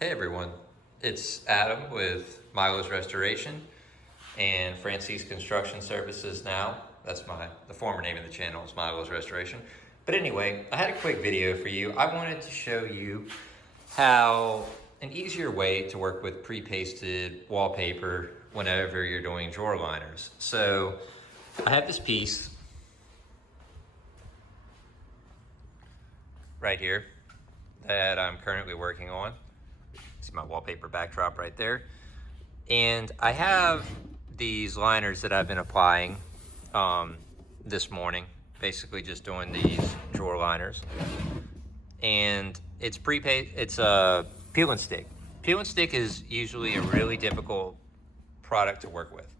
Hey everyone, it's Adam with Milo's Restoration and Francie's Construction Services now. That's the former name of the channel is Milo's Restoration. But anyway, I had a quick video for you. I wanted to show you how an easier way to work with pre-pasted wallpaper whenever you're doing drawer liners. So I have this piece right here that I'm currently working on. See my wallpaper backdrop right there. And I have these liners that I've been applying this morning, basically just doing these drawer liners. And it's peel and stick. Peel and stick is usually a really difficult product to work with.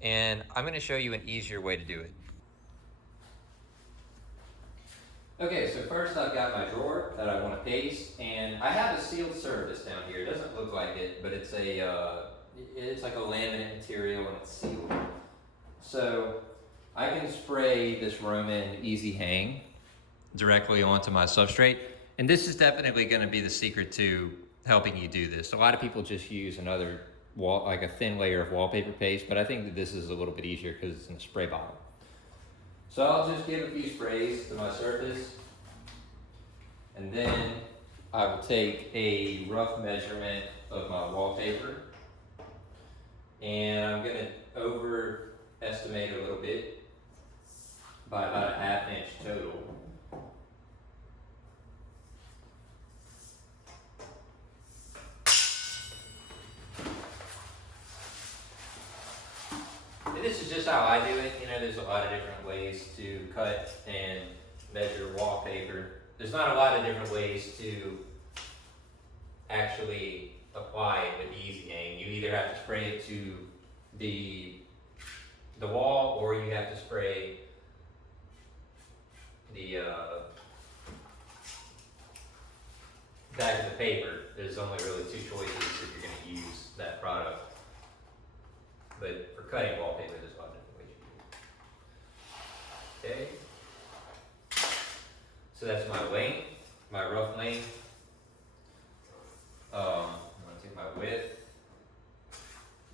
And I'm gonna show you an easier way to do it. Okay, so first I've got my drawer that I want to paste, and I have a sealed surface down here. It doesn't look like it, but it's like a laminate material and it's sealed. So I can spray this Roman Easy Hang directly onto my substrate, and this is definitely going to be the secret to helping you do this. A lot of people just use another like a thin layer of wallpaper paste, but I think that this is a little bit easier because it's in a spray bottle. So I'll just give a few sprays to my surface, and then I will take a rough measurement of my wallpaper, and I'm going to overestimate a little bit by about a ½ inch total. And this is just how I do it. You know, there's a lot of different ways to cut and measure wallpaper. There's not a lot of different ways to actually apply it with Easy Hang. You either have to spray it to the wall, or you have to spray the back of the paper. There's only really two choices if you're going to use that product. But for cutting wallpaper, there's a lot of different ways you do it. Okay. So that's my length, my rough length. I'm going to take my width,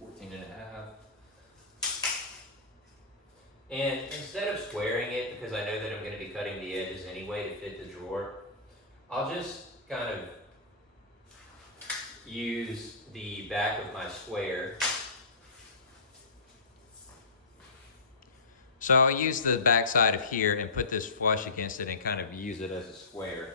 14.5. And instead of squaring it, because I know that I'm going to be cutting the edges anyway to fit the drawer, I'll just kind of use the back of my square. So I'll use the back side of here and put this flush against it and kind of use it as a square.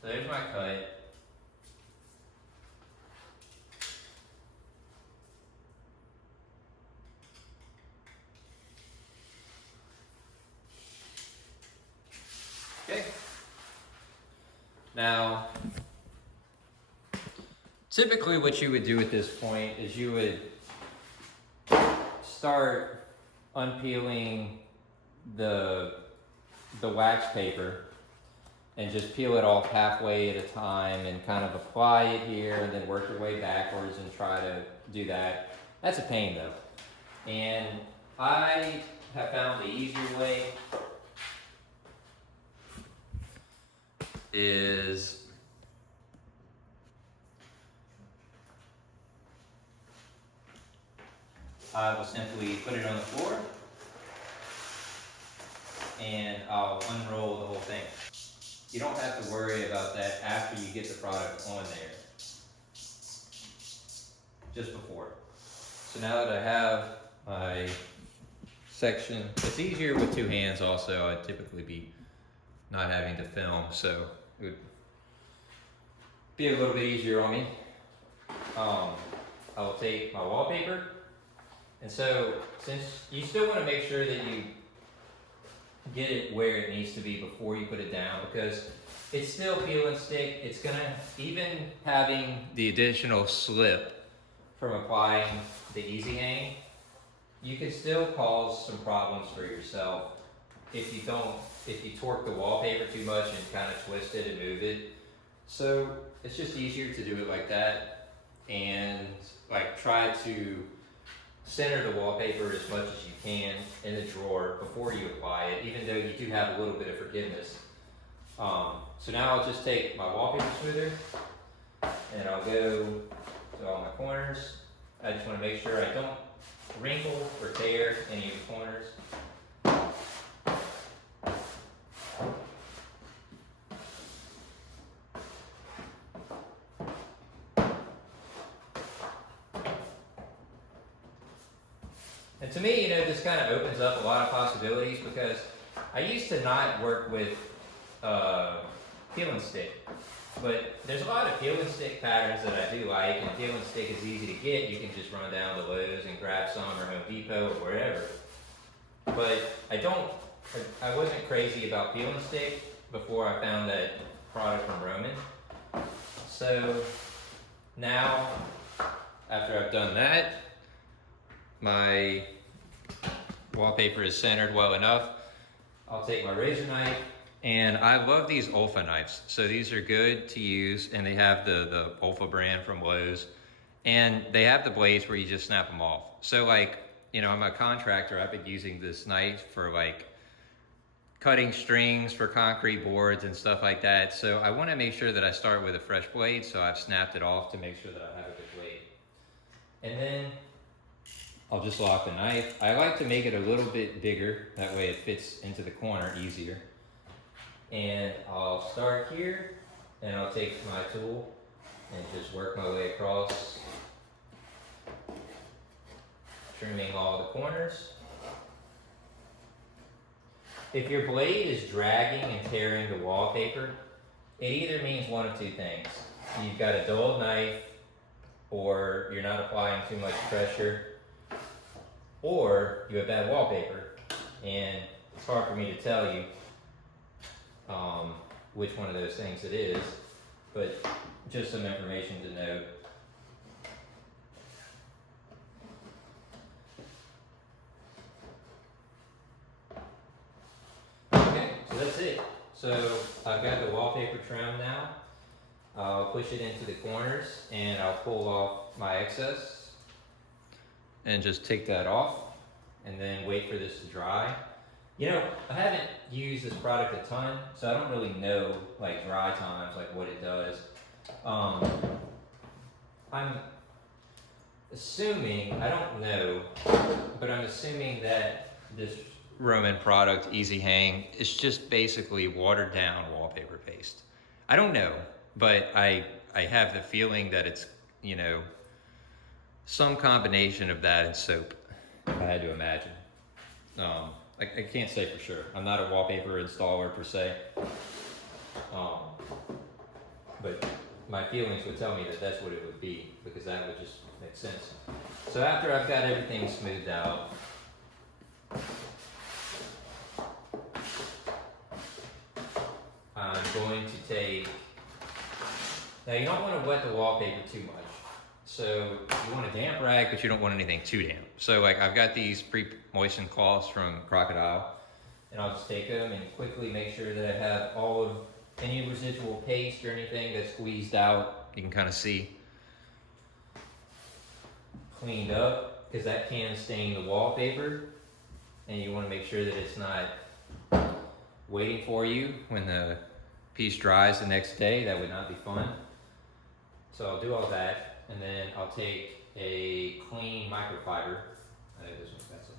So there's my cut. Okay. Now, typically what you would do at this point is you would start unpeeling the wax paper and just peel it off halfway at a time and kind of apply it here and then work your way backwards and try to do that. That's a pain though. And I have found the easier way is I will simply put it on the floor and I'll unroll the whole thing. You don't have to worry about that after you get the product on there, just before. So now that I have my section, it's easier with two hands also. I'd typically be not having to film, so it would be a little bit easier on me. I will take my wallpaper, and so since you still want to make sure that you get it where it needs to be before you put it down, because it's still peel and stick. It's gonna, even having the additional slip from applying the Easy Hang, you can still cause some problems for yourself if you torque the wallpaper too much and kind of twist it and move it. So it's just easier to do it like that. and like try to center the wallpaper as much as you can in the drawer before you apply it, even though you do have a little bit of forgiveness. So now I'll just take my wallpaper smoother and I'll go to all my corners. I just want to make sure I don't wrinkle or tear any of the corners. And to me, this kind of opens up a lot of possibilities, because I used to not work with peel and stick, but there's a lot of peel and stick patterns that I do like, and peel and stick is easy to get. You can just run down to Lowe's and grab some, or Home Depot, or wherever. But I wasn't crazy about peel and stick before I found that product from Roman. So now, after I've done that, my wallpaper is centered well enough, I'll take my razor knife, and I love these Olfa knives. So these are good to use, and they have the Olfa brand from Lowe's, and they have the blades where you just snap them off. So like, I'm a contractor, I've been using this knife for like cutting strings for concrete boards and stuff like that. So I want to make sure that I start with a fresh blade, so I've snapped it off to make sure that I have a good blade. And then I'll just lock the knife. I like to make it a little bit bigger, that way it fits into the corner easier. And I'll start here, and I'll take my tool and just work my way across, trimming all the corners. If your blade is dragging and tearing the wallpaper, it either means one of two things. You've got a dull knife, or you're not applying too much pressure, or you have bad wallpaper. And it's hard for me to tell you which one of those things it is, but just some information to note. Okay, so that's it. So I've got the wallpaper trimmed now. I'll push it into the corners, and I'll pull off my excess and just take that off, and then wait for this to dry. I haven't used this product a ton, so I don't really know like dry times, like what it does. I'm assuming, I don't know, but I'm assuming that this Roman product, Easy Hang, is just basically watered down wallpaper paste. I don't know, but I have the feeling that it's, some combination of that and soap, if I had to imagine. I can't say for sure. I'm not a wallpaper installer per se. But my feelings would tell me that that's what it would be, because that would just make sense. So after I've got everything smoothed out, I'm going to take, now you don't want to wet the wallpaper too much. So you want a damp rag, but you don't want anything too damp. So like I've got these pre-moistened cloths from Crocodile, and I'll just take them and quickly make sure that I have all of any residual paste or anything that's squeezed out, you can kind of see, cleaned up, because that can stain the wallpaper, and you want to make sure that it's not waiting for you when the piece dries the next day. That would not be fun. So I'll do all that. And then I'll take a clean microfiber. I think this one's got some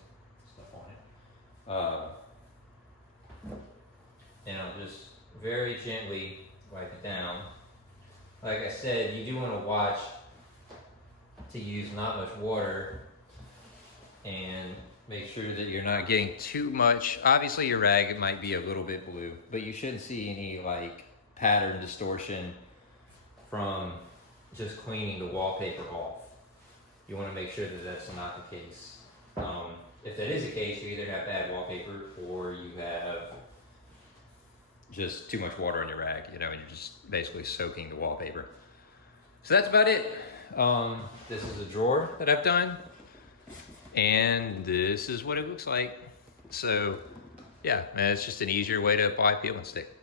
stuff on it. And I'll just very gently wipe it down. Like I said, you do want to watch to use not much water, and make sure that you're not getting too much. Obviously your rag, it might be a little bit blue, but you shouldn't see any like pattern distortion from just cleaning the wallpaper off. You want to make sure that that's not the case. If that is the case, you either have bad wallpaper, or you have just too much water on your rag, and you're just basically soaking the wallpaper. So that's about it. This is a drawer that I've done, and this is what it looks like. So yeah, it's just an easier way to apply peel and stick.